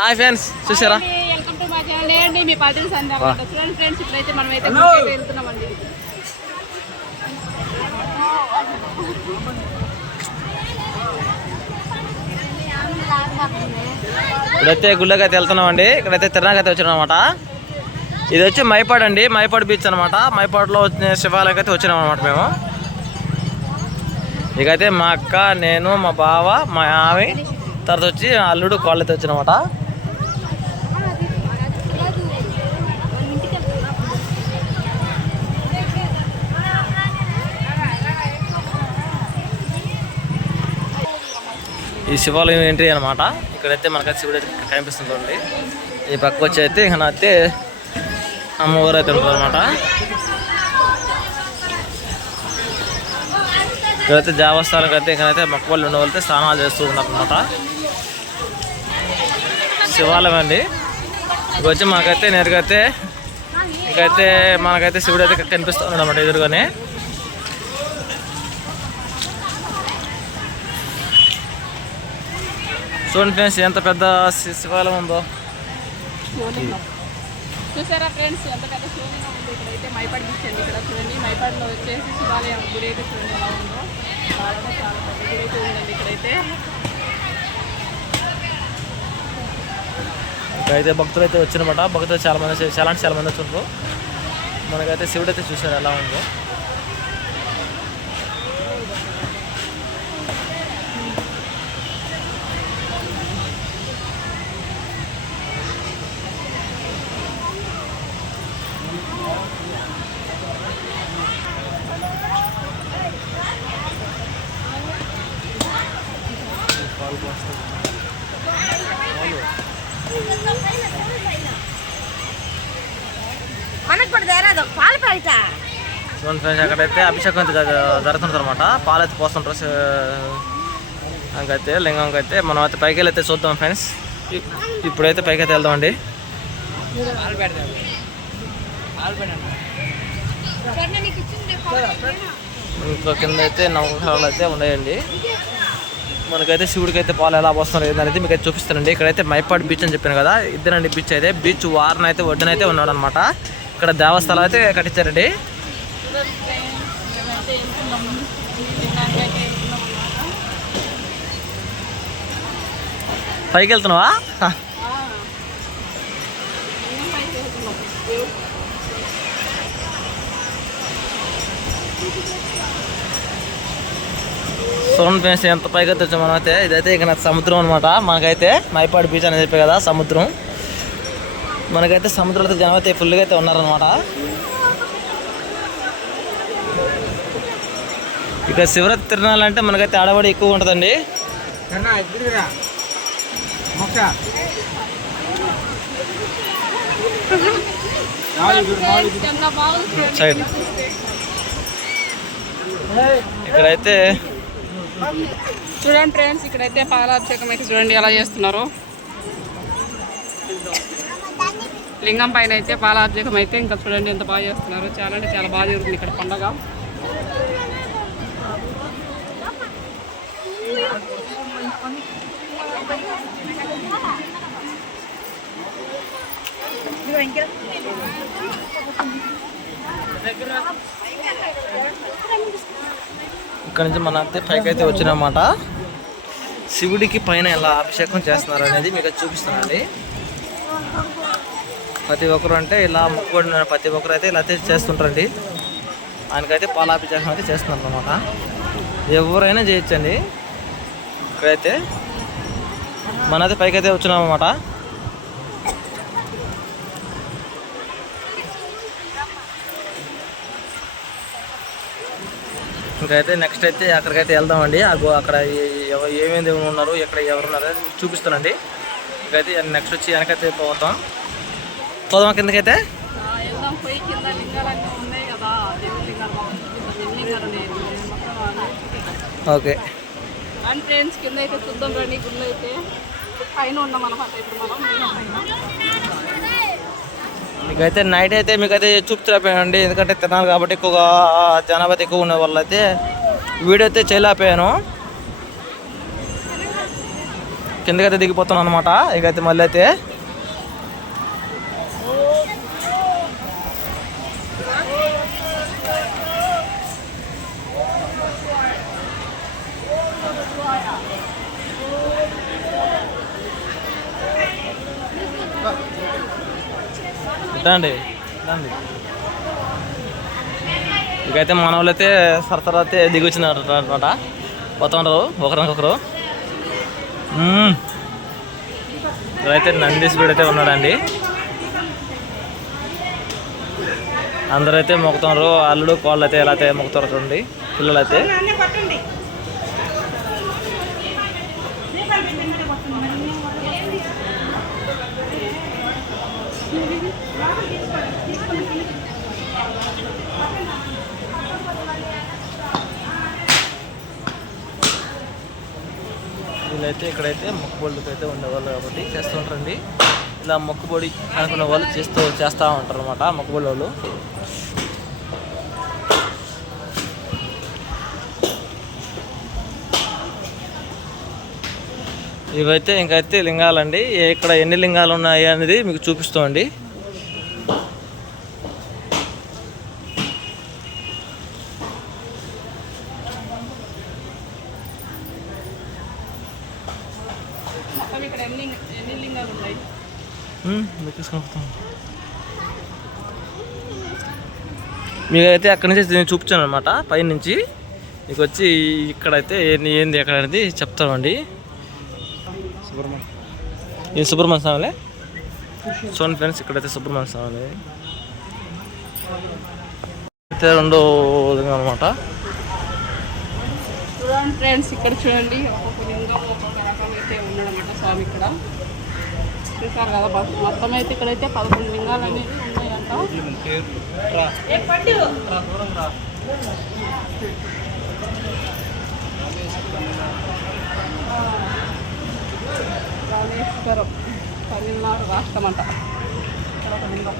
Hi friends, చూసారా? Welcome to మా channel అండి. మీ పార్టీ సంధ్య చూడండి ఫ్రెండ్స్, ఇప్పుడైతే మనమైతే వెళ్తున్నామండి. ఇప్పుడైతే గుళ్ళకి అయితే వెళ్తున్నామండి. ఇక్కడైతే తిరణాకి అయితే వచ్చినాం అనమాట. ఇది వచ్చి మైపాడ్ అండి, మైపాడ్ బీచ్ అనమాట. మైపాడ్లో వచ్చిన శివాలయకి అయితే వచ్చినాం అనమాట మేము. ఇకైతే మా అక్క, నేను, మా బావ, మా ఆమె, తర్వాత వచ్చి అల్లుడు కాళ్ళు అయితే వచ్చినమాట. ఈ శివాలయం ఎంట్రీ అనమాట. ఇక్కడైతే మనకైతే శివుడు అయితే కనిపిస్తుంది. ఈ పక్క వచ్చి అయితే ఇక అయితే అమ్మవారు అయితే ఉంటారు అనమాట. ఇక్కడైతే దేవస్థానానికి అయితే ఇక్కడైతే మొక్క వాళ్ళు ఉండే వాళ్ళైతే స్నానాలు చేస్తూ ఉన్నారు అనమాట. శివాలయం అండి. ఇక వచ్చి మనకైతే నేరుగైతే ఇంకైతే మనకైతే శివుడు అయితే కనిపిస్తూ ఉన్నాడు అనమాట ఎదురుగానే. చూడండి ఫ్రెండ్స్, ఎంత పెద్ద శివాలయం ఉందో. చూసారా ఫ్రెండ్స్, ఎంత పెద్ద శివలింగం ఉంది. ఇక్కడైతే మైపాడ్ బీచ్ అండి. ఇక్కడ చూడండి, మైపాడ్లో వచ్చేసి శివాలయం గుడి అయితే చూడండి ఎలా ఉందో. చాలా పెద్ద గుడి అయితే ఉందండి ఇక్కడైతే. ఇక్కడైతే భక్తులు అయితే వచ్చినమాట. భక్తులు చాలా మంది వచ్చారు. మనకైతే శివుడు అయితే చూసారు ఎలా ఉందో. చూడండి ఫ్రెండ్స్, అక్కడైతే అభిషేకం జరుగుతుంది అనమాట. పాలు అయితే పోస్తుంటారు ఇంకైతే లింగంకి అయితే. మనం అయితే పైకి వెళ్ళి అయితే చూద్దాం ఫ్రెండ్స్. ఇప్పుడైతే పైకి అయితే వెళ్దామండి. ఇంకా కింద అయితే నవగ్రహాలు అయితే ఉన్నాయండి. మనకైతే శివుడికి అయితే పాలు ఎలా పోస్తున్నారు ఏంటనేది మీకు అయితే చూపిస్తానండి. ఇక్కడైతే మైపాడ్ బీచ్ అని చెప్పాను కదా, ఇద్దరండి బీచ్ అయితే. బీచ్ వారన అయితే ఒడ్డునైతే ఉన్నాడు అనమాట. ఇక్కడ దేవస్థానం అయితే కట్టించారండి. పైకి వెళ్తున్నావా? చూడండి ఫ్రెండ్స్, ఎంత పైకి అయితే వచ్చాం మనం అయితే. ఇదైతే ఇక సముద్రం అనమాట. మనకైతే మైపాడు బీచ్ అని చెప్పే కదా సముద్రం. మనకైతే సముద్రంలో జనం అయితే ఫుల్గా అయితే ఉన్నారనమాట. ఇక శివరాత్రి తిరణాలంటే మనకైతే ఆడవాడి ఎక్కువ ఉంటుందండి. సైడ్ ఇక్కడైతే చూడండి ఫ్రెండ్స్, ఇక్కడైతే పాలాభిషేకం అయితే చూడండి ఎలా చేస్తున్నారు. లింగం పైన అయితే పాలాభిషేకం అయితే ఇంకా చూడండి ఎంత బాగా చేస్తున్నారు. చాలా అంటే చాలా బాగా జరుగుతుంది ఇక్కడ పండగ. ఇక్కడ నుంచి మన అయితే పైకి అయితే వచ్చినమాట. శివుడికి పైన ఎలా అభిషేకం చేస్తున్నారు అనేది మీకు చూపిస్తున్నానండి. ప్రతి ఒక్కరు అంటే ఇలా మొక్కుబడిన ప్రతి ఒక్కరు అయితే ఇలా అయితే చేస్తుంటారండి. ఆయనకైతే పాలాభిషేకం అయితే చేస్తున్నారు అన్నమాట. ఎవరైనా చేయొచ్చండి. ఇక్కడైతే మనైతే పైకి అయితే వచ్చినామన్నమాట. ఇంకైతే నెక్స్ట్ అయితే అక్కడికైతే వెళ్దామండి. అక్కడ ఏమేమి దేవుడు ఉన్నారు, ఎక్కడ ఎవరున్నారు చూపిస్తానండి. ఇంకైతే నెక్స్ట్ వచ్చి వెనకైతే పోతాం కిందకైతే. ఓకే ఫ్రెండ్స్, కింద అయితే చూద్దాం రండి. గుళ్ళు అయితే పైన ఉన్నాం అనమాట. ఇప్పుడు మనం మీకైతే నైట్ అయితే మీకైతే చూపించలేకపోయానండి. ఎందుకంటే తినాలి కాబట్టి ఎక్కువగా జనాభా ఎక్కువ ఉన్న వల్ల అయితే వీడియో అయితే చేయలేకపోయాను. కిందకైతే దిగిపోతున్నాం అనమాట. ఇకైతే మళ్ళీ అయితే రండి రండి. ఇకైతే మన వాళ్ళు అయితే సరసర అయితే దిగి వచ్చినారు అనమాట. పోతుంటారు ఒకరికొకరు. ఇక్కడైతే నందీశ్వరుడు అయితే ఉన్నాడండి. అందరూ అయితే మొక్కుతున్నారు. అల్లుడు కోళ్ళు అయితే ఎలా అయితే మొక్కుతారు చూడండి పిల్లలు అయితే. వీళ్ళైతే ఇక్కడైతే మొక్కుబడులకు అయితే ఉండేవాళ్ళు కాబట్టి చేస్తూ ఉంటారండి. ఇలా మొక్కుబడి అనుకున్న వాళ్ళు చేస్తూ ఉంటారు అనమాట మొక్కుబడి వాళ్ళు. ఇవైతే ఇంకైతే లింగాలండి. ఇక్కడ ఎన్ని లింగాలు ఉన్నాయి అనేది మీకు చూపిస్తామండి. మీకైతే అక్కడి నుంచి నేను చూపించాను అనమాట. పైనుంచి మీకు వచ్చి ఇక్కడైతే ఏంది ఎక్కడ అనేది చెప్తామండి. ఇది సుబ్రహ్మణ్య స్వామిలే చూడండి ఫ్రెండ్స్. ఇక్కడైతే సుబ్రహ్మణ్య స్వామి అయితే రెండో విధంగా అనమాట. చూడండి ఫ్రెండ్స్, ఇక్కడ చూడండి ఒక్కొక్క లింగం ఒక్కొక్క రకం అయితే ఉన్నాడనమాట స్వామి. ఇక్కడ చూసారు కదా, మొత్తం అయితే ఇక్కడైతే 11 లింగాలు అనేవి ఉన్నాయంట. రామేశ్వరం తమిళనాడు రాష్ట్రం అంట. ఇక్కడ ఒక లింగం.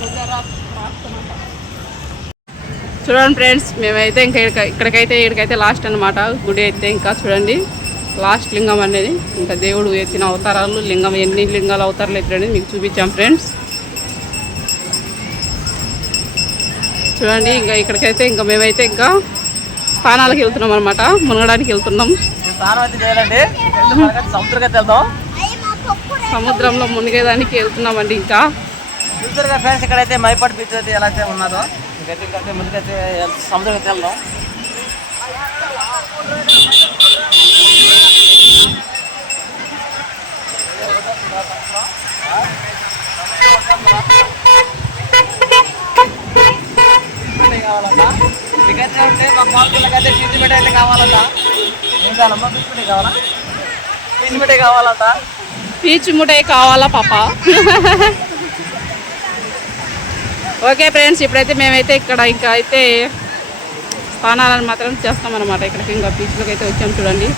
గుజరాత్ రాష్ట్రం అంట. చూడండి ఫ్రెండ్స్, మేమైతే ఇంకా ఇక్కడికైతే లాస్ట్ అనమాట గుడి అయితే. ఇంకా చూడండి లాస్ట్ లింగం అనేది, ఇంకా దేవుడు ఎత్తిన అవతారాలు లింగం ఎన్ని లింగాలు అవతారాలు ఎత్తినది మీకు చూపించాం ఫ్రెండ్స్. చూడండి ఇంకా ఇక్కడికైతే ఇంకా మేమైతే ఇంకా స్థానాలకు వెళ్తున్నాం అనమాట. మునగడానికి వెళ్తున్నాం. సముద్రంలో మునిగేదానికి వెళ్తున్నామండి. ఇంకా చూసారుగా ఫ్రెండ్స్, ఇక్కడైతే మైపాడు బీచ్ అయితే ఎలా అయితే ఉన్నదో ఇంకైతే ముందుకైతే సముద్రం అయితే వెళ్దాం. కావాలన్నా మీకైతే ఉంటే మా పాలకైతే పీచు మిఠాయి అయితే కావాలన్నా. ఏం కావాలమ్మా? పీచు మిఠాయి కావాలా? పీచు మిఠాయి కావాలంట. పీచు మిఠాయి కావాలా పాప? ఓకే ఫ్రెండ్స్, ఇప్పుడైతే మేమైతే ఇక్కడ ఇంకా అయితే స్థానాలను మాత్రం చేస్తామన్నమాట. ఇక్కడికి ఇంకా బీచ్లోకి అయితే వచ్చాం చూడండి.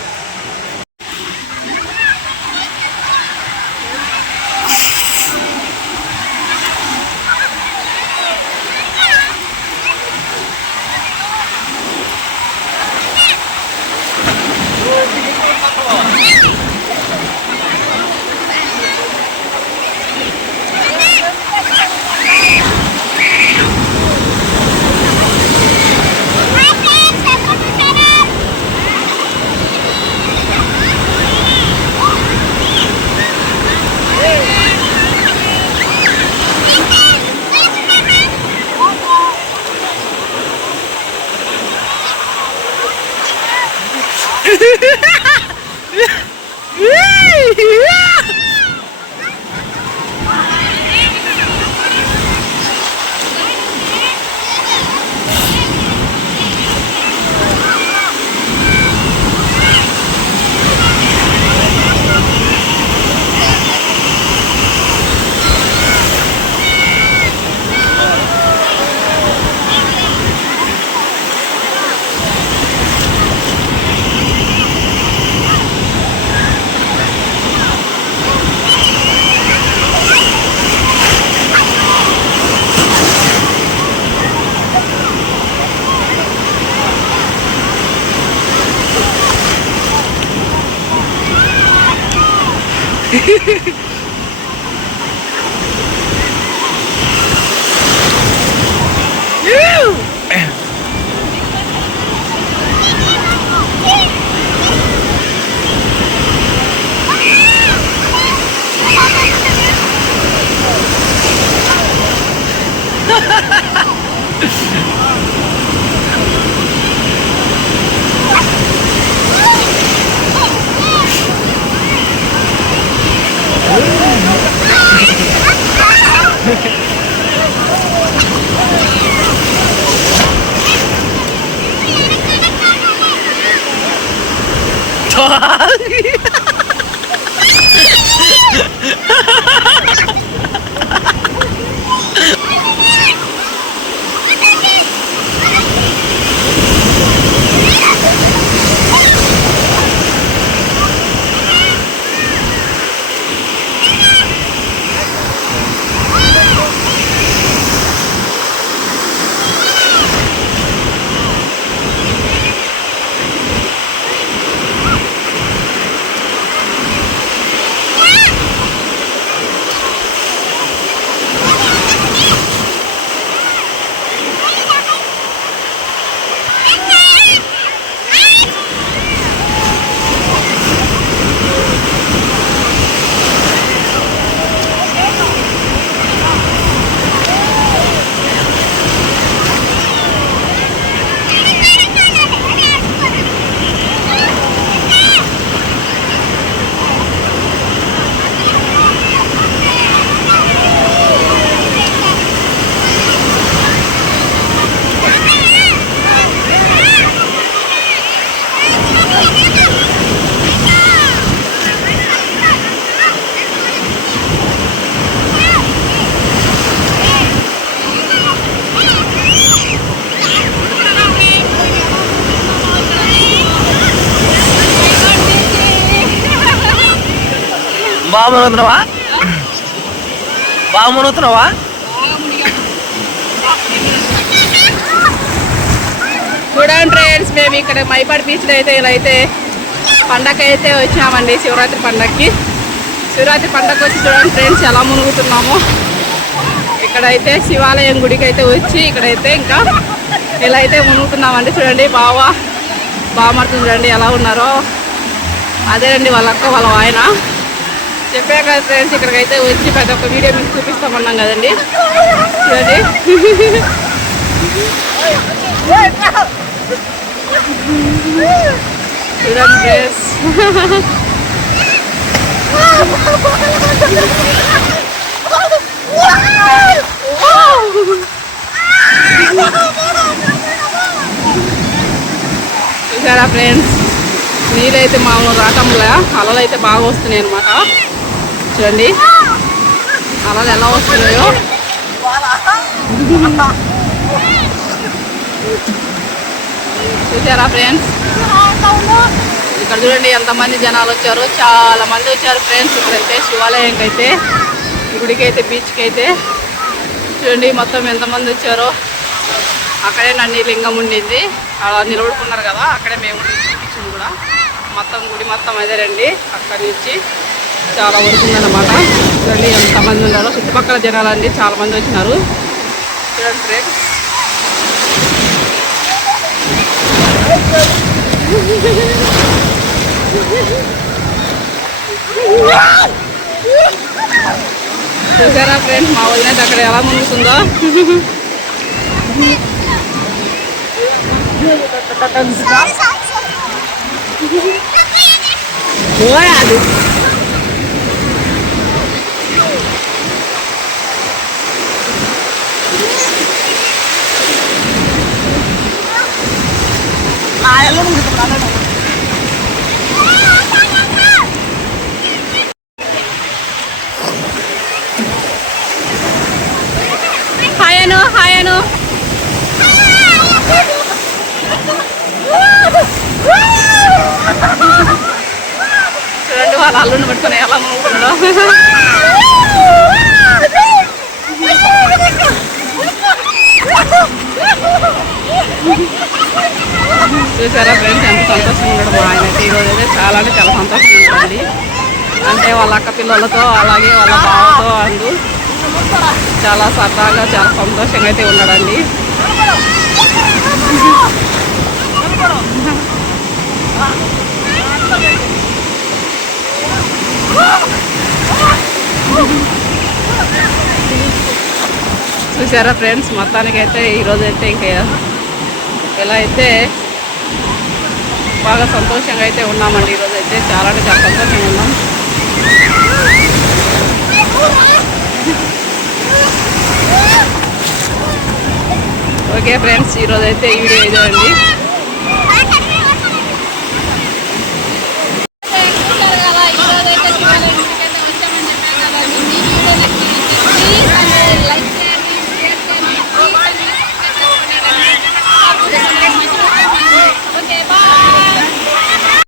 బాగా మునుగుతున్నావా? బాగా మునుగుతున్నావా? చూడండి ఫ్రెండ్స్, మేము ఇక్కడ మైపాడు బీచ్లో అయితే ఇలా అయితే పండగ అయితే వచ్చినామండి. శివరాత్రి పండగకి వచ్చి చూడండి ఫ్రెండ్స్ ఎలా మునుగుతున్నాము. ఇక్కడైతే శివాలయం గుడికి అయితే వచ్చి ఇక్కడైతే ఇంకా ఇలా అయితే మునుగుతున్నామండి. చూడండి బామర్తుంది చూడండి ఎలా ఉన్నారో. అదేనండి వాళ్ళ అక్క వాళ్ళ ఆయన. చెప్పాక కదా ఫ్రెండ్స్, ఇక్కడికైతే వచ్చి ప్రతి ఒక్క వీడియో మీకు చూపిస్తామన్నాం కదండి. చూడండి చూడండి ఫ్రెండ్స్. చూసారా ఫ్రెండ్స్, నీళ్ళైతే మామూలు రాకంలా అలలు అయితే బాగా వస్తున్నాయి అనమాట. చూడండి అలలు ఎలా వస్తున్నాయో. చూసారా ఫ్రెండ్స్, ఇక్కడ చూడండి ఎంతమంది జనాలు వచ్చారు. చాలా మంది వచ్చారు ఫ్రెండ్స్. ఇక్కడైతే శివాలయంకి అయితే, గుడికి అయితే, బీచ్కి అయితే చూడండి మొత్తం ఎంతమంది వచ్చారో. అక్కడే నంది లింగం ఉండింది, అలా నిలబడుకున్నారు కదా, అక్కడే మేము చూపించింది కూడా. మొత్తం గుడి మొత్తం అదే రండి, అక్కడి నుంచి చాలా వరకు ఉందన్నమాట. చూడండి ఎంతమంది ఉన్నారో. చుట్టుపక్కల జనాలు అండి చాలా మంది వచ్చినారు. చూడండి ఫ్రెండ్స్, చూసారా ఫ్రెండ్స్ మా వదిన అక్కడ ఎలా మునుగుతుందో. హాయ్ అను చూడండి వాళ్ళ అల్లుని పట్టుకొని ఎలా మునుగుతున్నాడో. చూసారా ఫ్రెండ్స్ ఎంత సంతోషంగా ఉన్నాడు మా ఆయన అయితే. ఈరోజు అయితే చాలా అంటే చాలా సంతోషంగా ఉందండి. అంటే వాళ్ళ అక్క పిల్లలతో అలాగే వాళ్ళ బావతో అందు చాలా సరదాగా చాలా సంతోషంగా అయితే ఉన్నాడండి. చూసారా ఫ్రెండ్స్, మొత్తానికైతే ఈరోజైతే ఇంకా ఎలా అయితే బాగా సంతోషంగా అయితే ఉన్నామండి. ఈరోజైతే చాలా అంటే చాలా సంతోషంగా ఉన్నాం. ఓకే ఫ్రెండ్స్, ఈరోజైతే ఈ వీడియో ఇదే అండి.